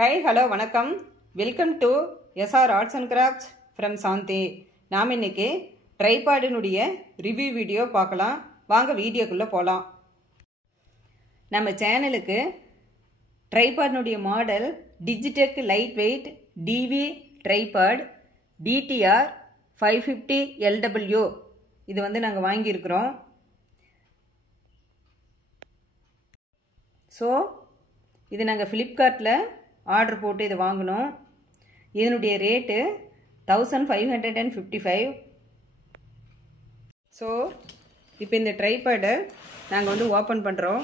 Hi, hello, வணக்கம். Welcome to SR Arts and Crafts from Santhi. நாம் இன்னைக்கு ட்ரைபாடினுடைய review video பார்க்கலாம். வாங்க வீடியோக்குள்ள போலாம். நம்ம சேனலுக்கு ட்ரைபாடினுடைய model Digitek light weight TV tripod DTR 550 LW இது வந்து நாங்கள் வாங்கியிருக்கிறோம். ஸோ இது நாங்கள் ஃப்ளிப்கார்ட்டில் ஆர்டர் போட்டு இது வாங்கினோம். இதனுடைய ரேட்டு 1555. ஸோ இப்போ இந்த ட்ரைபாடை நாங்கள் வந்து ஓப்பன் பண்ணுறோம்.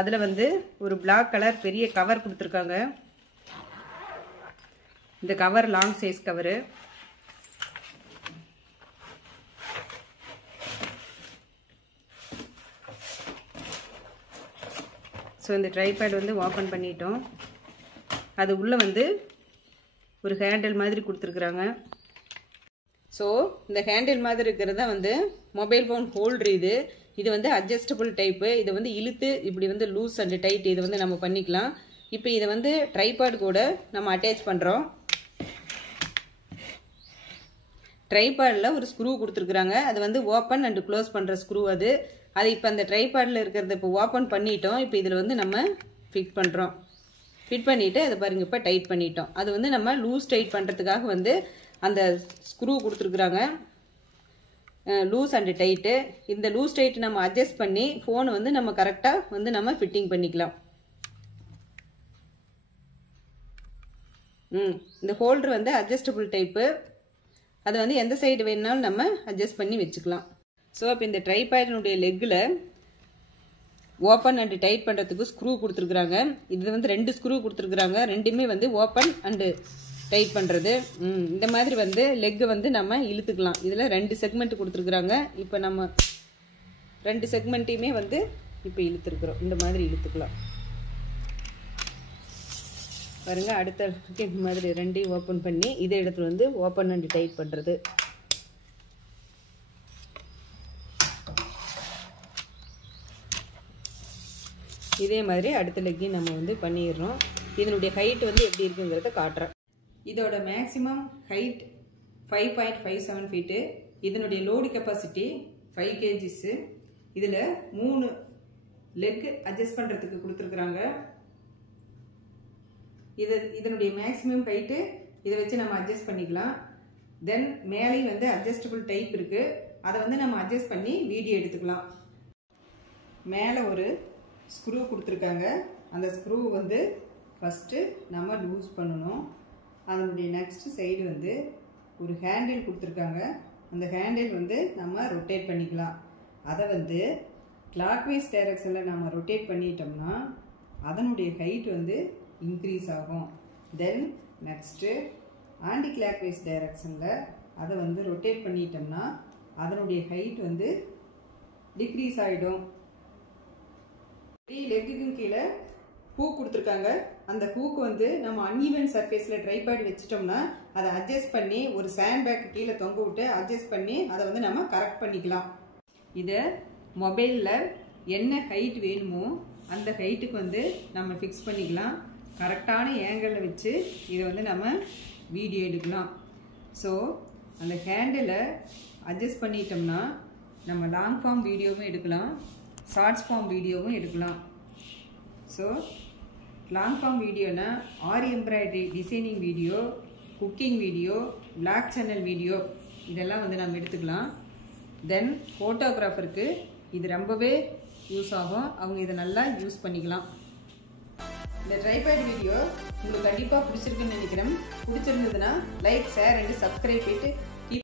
அதில் வந்து ஒரு பிளாக் கலர் பெரிய கவர் கொடுத்துருக்காங்க. இந்த cover long size cover. So இந்த ட்ரைபாட் வந்து ஓப்பன் பண்ணிட்டோம். அது உள்ளே வந்து ஒரு ஹேண்டில் மாதிரி கொடுத்துருக்குறாங்க. ஸோ இந்த ஹேண்டில் மாதிரி இருக்கிறது வந்து மொபைல் ஃபோன் ஹோல்டர். இது வந்து அட்ஜஸ்டபிள் டைப்பு. இதை வந்து இழுத்து இப்படி வந்து லூஸ் அண்ட் டைட் இது வந்து நம்ம பண்ணிக்கலாம். இப்போ இதை வந்து ட்ரைபாட் கூட நம்ம அட்டாச் பண்ணுறோம். ட்ரைபாடில் ஒரு ஸ்க்ரூ கொடுத்துருக்குறாங்க. அது வந்து ஓப்பன் அண்ட் க்ளோஸ் பண்ணுற ஸ்க்ரூ. அது இப்போ அந்த ட்ரைபாடில் இருக்கிறத இப்போ ஓப்பன் பண்ணிட்டோம். இப்போ இதில் வந்து நம்ம ஃபிட் பண்ணுறோம். ஃபிட் பண்ணிவிட்டு அதை பாருங்கள் இப்போ டைட் பண்ணிட்டோம். அது வந்து நம்ம லூஸ் டைட் பண்ணுறதுக்காக வந்து அந்த ஸ்க்ரூ கொடுத்துருக்குறாங்க. Loose and tight. இந்த லூஸ் டைட்டு நம்ம அட்ஜஸ்ட் பண்ணி ஃபோனை வந்து நம்ம கரெக்டாக வந்து நம்ம ஃபிட்டிங் பண்ணிக்கலாம். இந்த ஹோல்டர் வந்து அட்ஜஸ்டபிள் டைப்பு. அது வந்து எந்த சைடு வேணுனாலும் நம்ம அட்ஜஸ்ட் பண்ணி வச்சுக்கலாம். ஸோ இப்போ இந்த ட்ரைபாடினுடைய லெக்கில் ஓப்பன் அண்டு டைட் பண்ணுறதுக்கு ஸ்க்ரூ கொடுத்துருக்குறாங்க. இது வந்து 2 ஸ்க்ரூ கொடுத்துருக்குறாங்க. ரெண்டுமே வந்து ஓப்பன் அண்டு டைட் பண்ணுறது. இந்த மாதிரி வந்து லெக்கு வந்து நம்ம இழுத்துக்கலாம். இதில் 2 செக்மெண்ட் கொடுத்துருக்குறாங்க. இப்போ நம்ம 2 செக்மெண்ட்டையுமே வந்து இப்போ இழுத்துருக்குறோம். இந்த மாதிரி இழுத்துக்கலாம். பாருங்கள், அடுத்த இந்த மாதிரி 2ஐயும் ஓப்பன் பண்ணி இதே இடத்துல வந்து ஓப்பன் அண்டு டைட் பண்ணுறது. இதே மாதிரி அடுத்த லெக்கையும் நம்ம வந்து பண்ணிடுறோம். இதனுடைய ஹைட் வந்து எப்படி இருக்குங்கிறத காட்டுறேன். இதோட மேக்ஸிமம் ஹைட் 5.57 ஃபீட்டு. இதனுடைய லோடு கெப்பாசிட்டி 5 kgs. இதில் 3 லெக் அட்ஜஸ்ட் பண்ணுறதுக்கு கொடுத்துருக்குறாங்க. இதனுடைய மேக்ஸிமம் ஹைட்டு இதை வச்சு நம்ம அட்ஜஸ்ட் பண்ணிக்கலாம். தென் மேலேயும் வந்து அட்ஜஸ்டபிள் டைப் இருக்குது. அதை வந்து நம்ம அட்ஜஸ்ட் பண்ணி வீடியோ எடுத்துக்கலாம். மேலே ஒரு ஸ்க்ரூ கொடுத்துருக்காங்க. அந்த ஸ்க்ரூ வந்து ஃபஸ்ட்டு நம்ம லூஸ் பண்ணணும். அதனுடைய நெக்ஸ்ட் சைடு வந்து ஒரு ஹேண்டில் கொடுத்துருக்காங்க. அந்த ஹேண்டில் வந்து நம்ம ரொட்டேட் பண்ணிக்கலாம். அதை வந்து கிளாக்வைஸ் டைரக்ஷனில் நம்ம ரொட்டேட் பண்ணிட்டோம்னா அதனுடைய ஹைட் வந்து இன்க்ரீஸ் ஆகும். தென் நெக்ஸ்ட்டு ஆன்டி கிளாக்வைஸ் டைரக்ஷனில் அதை வந்து ரொட்டேட் பண்ணிட்டோம்னா அதனுடைய ஹைட் வந்து டிக்ரீஸ் ஆகிடும். லெக்குக்கும் கீழே ஹூக் கொடுத்துருக்காங்க. அந்த ஹூக் வந்து நம்ம அன்ஈவன் சர்ஃபேஸில் ட்ரைபாட் வச்சிட்டோம்னா அதை அட்ஜஸ்ட் பண்ணி ஒரு சாண்ட் பேக் கீழே தொங்க விட்டு அட்ஜஸ்ட் பண்ணி அதை வந்து நம்ம கரெக்ட் பண்ணிக்கலாம். இதை மொபைலில் என்ன ஹைட் வேணுமோ அந்த ஹைட்டுக்கு வந்து நம்ம ஃபிக்ஸ் பண்ணிக்கலாம். கரெக்டான ஏங்கிளில் வச்சு இதை வந்து நம்ம வீடியோ எடுக்கலாம். ஸோ அந்த ஹேண்டிலை அட்ஜஸ்ட் பண்ணிட்டோம்னா நம்ம லாங் ஃபார்ம் வீடியோவும் எடுக்கலாம், ஷார்ட்ஸ் ஃபார்ம் வீடியோவும் எடுக்கலாம். ஸோ லாங் ஃபார்ம் வீடியோனா aari embroidery designing video, cooking video, blog channel video இதெல்லாம் வந்து நம்ம எடுத்துக்கலாம். தென் ஃபோட்டோகிராஃபருக்கு இது ரொம்பவே யூஸ் ஆகும். அவங்க இதை நல்லா யூஸ் பண்ணிக்கலாம். இந்த ட்ரைபாட் வீடியோ உங்களுக்கு கண்டிப்பாக பிடிச்சிருக்குன்னு நினைக்கிறேன். பிடிச்சிருந்ததுன்னா லைக், ஷேர் அண்ட் சப்ஸ்கிரைப் பண்ணிட்டு